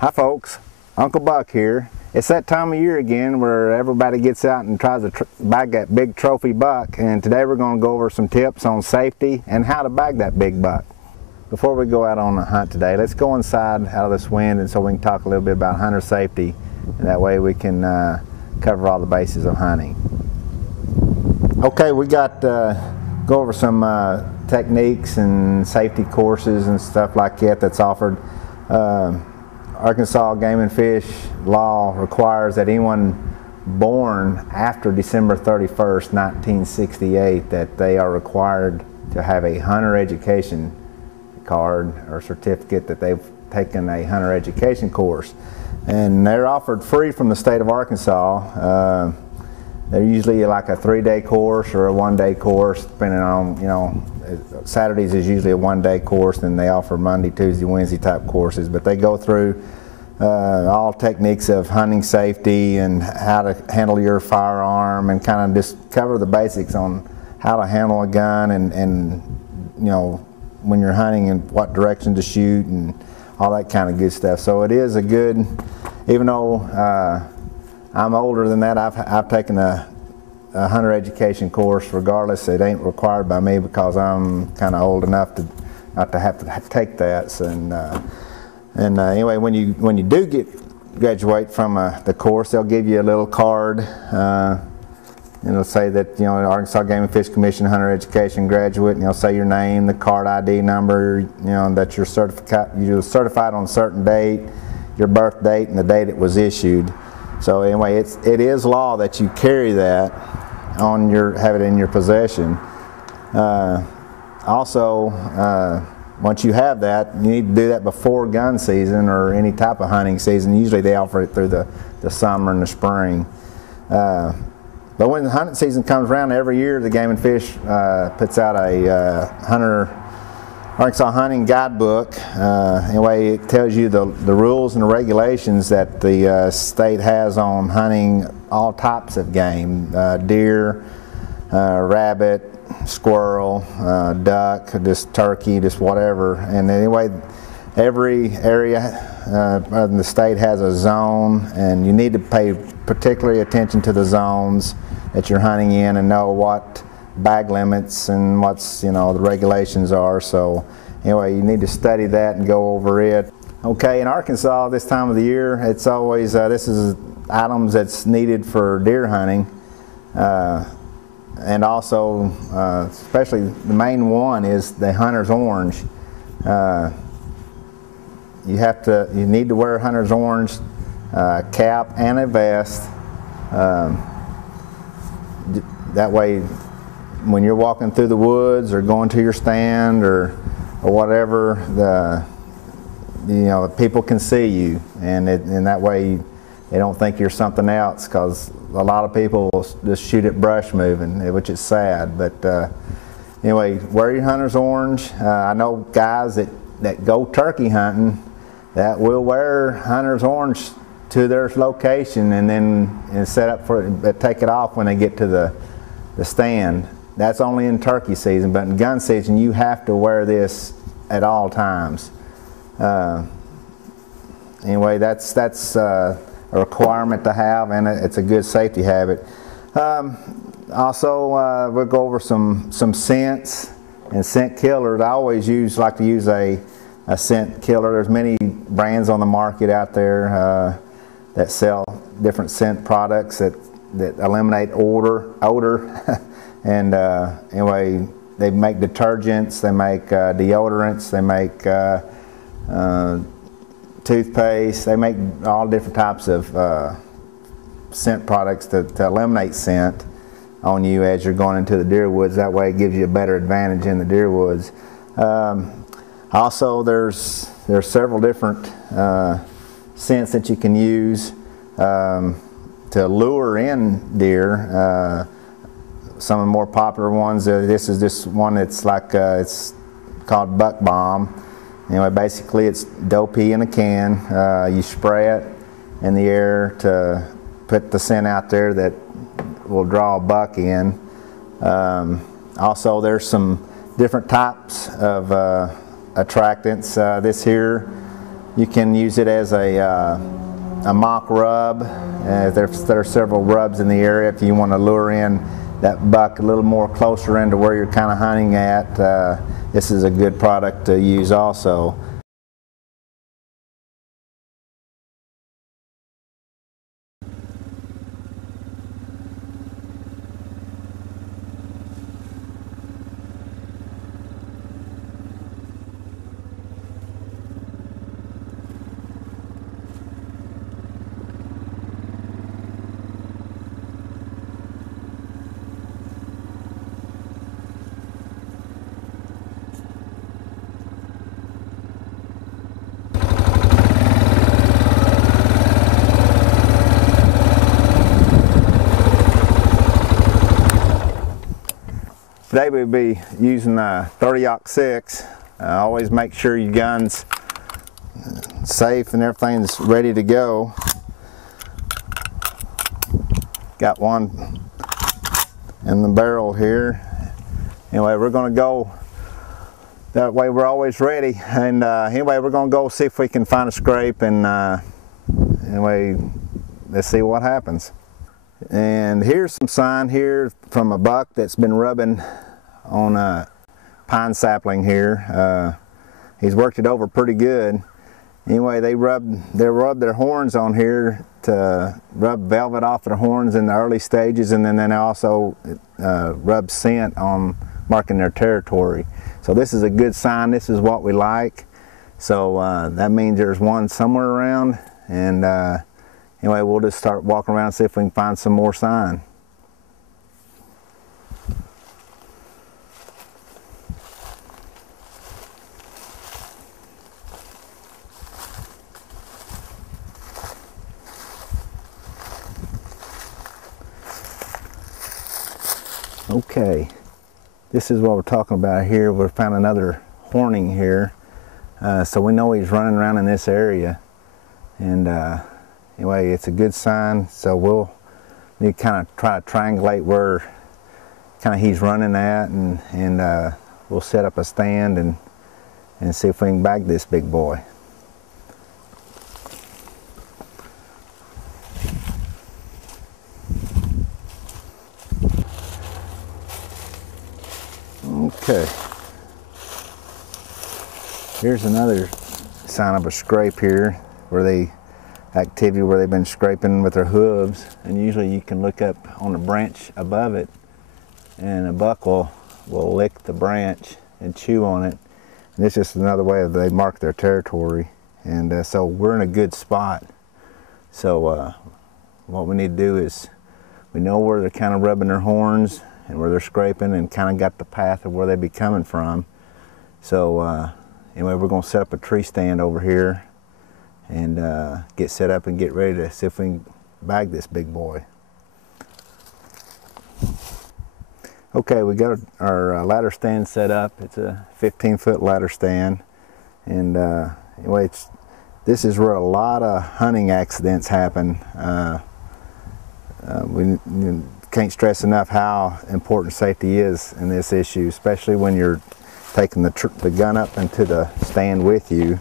Hi folks, Uncle Buck here. It's that time of year again where everybody gets out and tries to bag that big trophy buck, and today we're going to go over some tips on safety and how to bag that big buck. Before we go out on a hunt today, let's go inside out of this wind and so we can talk a little bit about hunter safety, and that way we can cover all the bases of hunting. Okay, we got go over some techniques and safety courses and stuff like that that's offered. Arkansas Game and Fish law requires that anyone born after December 31st, 1968, that they are required to have a hunter education card or certificate that they've taken a hunter education course. And they're offered free from the state of Arkansas. They're usually like a 3-day course or a 1-day course, depending on, you know, Saturdays is usually a 1-day course, and they offer Monday, Tuesday, Wednesday type courses. But they go through all techniques of hunting safety and how to handle your firearm, and kind of just cover the basics on how to handle a gun and you know, when you're hunting and what direction to shoot and all that kind of good stuff. So it is a good, even though I'm older than that, I've taken a hunter education course regardless. It ain't required by me because I'm kind of old enough to not to have to take that. So, and anyway, when you do graduate from the course, they'll give you a little card, and it'll say that, you know, Arkansas Game and Fish Commission hunter education graduate, and you'll say your name, the card ID number, you know, that you're certified on a certain date, your birth date, and the date it was issued. So anyway, it is law that you carry that on have it in your possession. Also, once you have that, you need to do that before gun season or any type of hunting season. Usually they offer it through the summer and the spring. But when the hunting season comes around every year, the Game and Fish puts out a Arkansas hunting guidebook. Anyway, it tells you the rules and the regulations that the state has on hunting all types of game, deer, rabbit, squirrel, duck, just turkey, just whatever. And anyway, every area in the state has a zone, and you need to pay particularly attention to the zones that you're hunting in and know what bag limits and what's, you know, the regulations are. So anyway, you need to study that and go over it. Okay, in Arkansas this time of the year, it's always this is items that's needed for deer hunting, and also especially the main one is the hunter's orange. You need to wear a hunter's orange cap and a vest. That way, when you're walking through the woods or going to your stand or whatever, the people can see you, and that way they don't think you're something else, because a lot of people will just shoot at brush moving, which is sad. But anyway, wear your hunter's orange. I know guys that go turkey hunting that will wear hunter's orange to their location and then set up for it, take it off when they get to the stand. That's only in turkey season, but in gun season you have to wear this at all times. Anyway, that's a requirement to have, and it's a good safety habit. Also, we'll go over some scents and scent killers. I always like to use a scent killer. There's many brands on the market out there that sell different scent products that eliminate odor. And anyway, they make detergents, they make deodorants, they make toothpaste, they make all different types of scent products to eliminate scent on you as you're going into the deer woods. That way it gives you a better advantage in the deer woods. Also, there's several different scents that you can use to lure in deer. Some of the more popular ones, this is just one that's like, it's called Buck Bomb. Anyway, basically it's doe pee in a can. You spray it in the air to put the scent out there that will draw a buck in. Also, there's some different types of attractants. This here You can use it as a mock rub. There are several rubs in the area if you want to lure in that buck a little more closer into where you're kind of hunting at. This is a good product to use also. Today we'll be using a 30-06. Always make sure your gun's safe and everything's ready to go. Got one in the barrel here. Anyway, we're going to go that way. We're always ready. And anyway, we're going to go see if we can find a scrape, and anyway, let's see what happens. And here's some sign here from a buck that's been rubbing on a pine sapling here. He's worked it over pretty good. Anyway, they rub their horns on here to rub velvet off their horns in the early stages, and then they also rub scent on marking their territory. So this is a good sign. This is what we like. So that means there's one somewhere around, and anyway, we'll just start walking around and see if we can find some more sign. Okay, this is what we're talking about here. We found another horning here. So we know he's running around in this area. And anyway, it's a good sign, so we'll need to kind of try to triangulate where kind of he's running at, and we'll set up a stand and see if we can bag this big boy. Okay, here's another sign of a scrape here, where they've been scraping with their hooves, and usually you can look up on a branch above it, and a buck will lick the branch and chew on it. And this is just another way that they mark their territory, and so we're in a good spot. So what we need to do is, we know where they're kind of rubbing their horns and where they're scraping, and kind of got the path of where they'd be coming from. So anyway, we're going to set up a tree stand over here and get set up and get ready to see if we can bag this big boy. Okay, we got our ladder stand set up. It's a 15-foot ladder stand, and anyway, this is where a lot of hunting accidents happen. We can't stress enough how important safety is in this issue, especially when you're taking the gun up into the stand with you.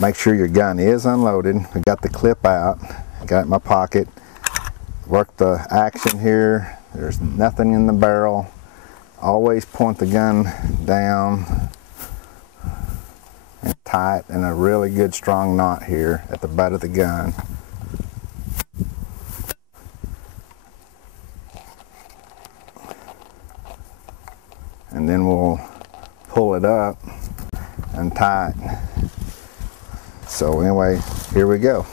Make sure your gun is unloaded. I got the clip out, got it in my pocket. Work the action here. There's nothing in the barrel. Always point the gun down and tight, and a really good strong knot here at the butt of the gun. And then we'll pull it up and tie it. So anyway, here we go.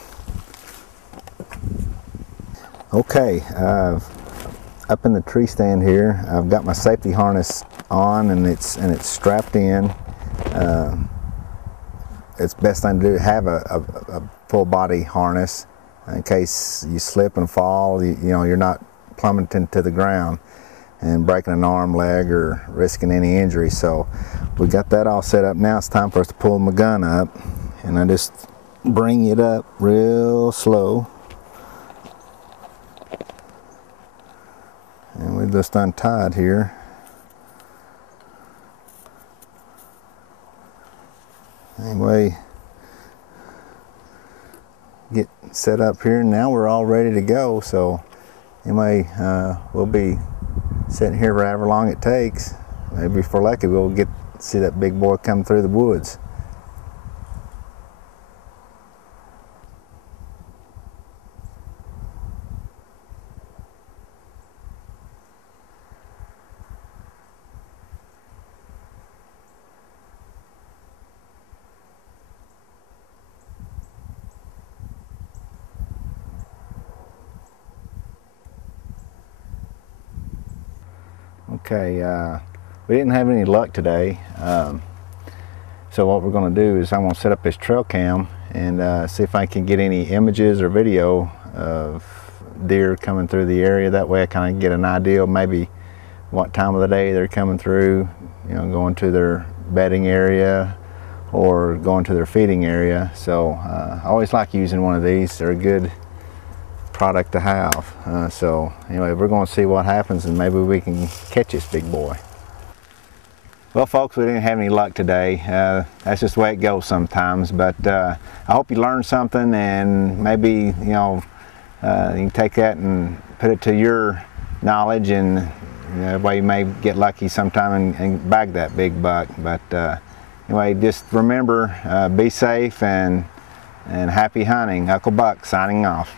Okay, up in the tree stand here, I've got my safety harness on, and it's strapped in. It's best thing to do to have a full body harness in case you slip and fall. You know, you're not plummeting to the ground and breaking an arm, leg, or risking any injury. So we got that all set up. Now it's time for us to pull my gun up, and I just bring it up real slow, and we just untied here. Anyway, get set up here, and now we're all ready to go. So anyway, we'll be sitting here for however long it takes. Maybe if we're lucky, we'll see that big boy come through the woods. Okay, we didn't have any luck today, so what we're going to do is I'm going to set up this trail cam and see if I can get any images or video of deer coming through the area. That way I kind of get an idea of maybe what time of the day they're coming through, you know, going to their bedding area or going to their feeding area. So I always like using one of these. They're a good product to have. So anyway, we're going to see what happens, and maybe we can catch this big boy. Well folks, we didn't have any luck today. That's just the way it goes sometimes, but I hope you learned something, and maybe you know you can take that and put it to your knowledge, and you know, that way you may get lucky sometime and bag that big buck. But anyway, just remember, be safe and happy hunting. Huckle Buck signing off.